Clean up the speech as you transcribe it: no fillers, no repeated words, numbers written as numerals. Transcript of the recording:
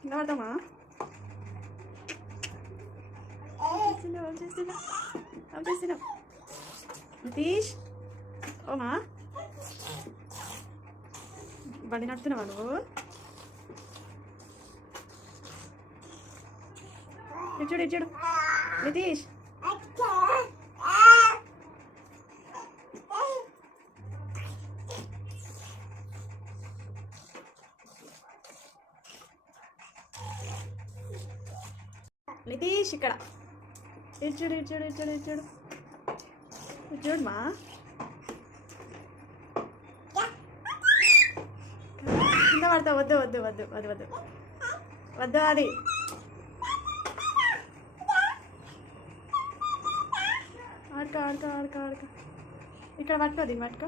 కింద పడతామా? చేస్తున్నావు నితీష్. ఓమా బండి నడుతున్నావా నువ్వు? ఇచ్చాడు ఇచ్చాడు నితీష్. నితీష్ ఇక్కడ ఇచ్చాడు ఇచ్చాడు ఇచ్చాడు ఇచ్చాడు ఇచ్చాడు మా. కింద పడతావు. వద్దు వద్దు వద్దు వద్దు వద్దు వద్దు. అది ఆడుకో ఆడుకో ఆడుకో ఆడుకో. ఇక్కడ పట్టుకో, దీన్ని పట్టుకో.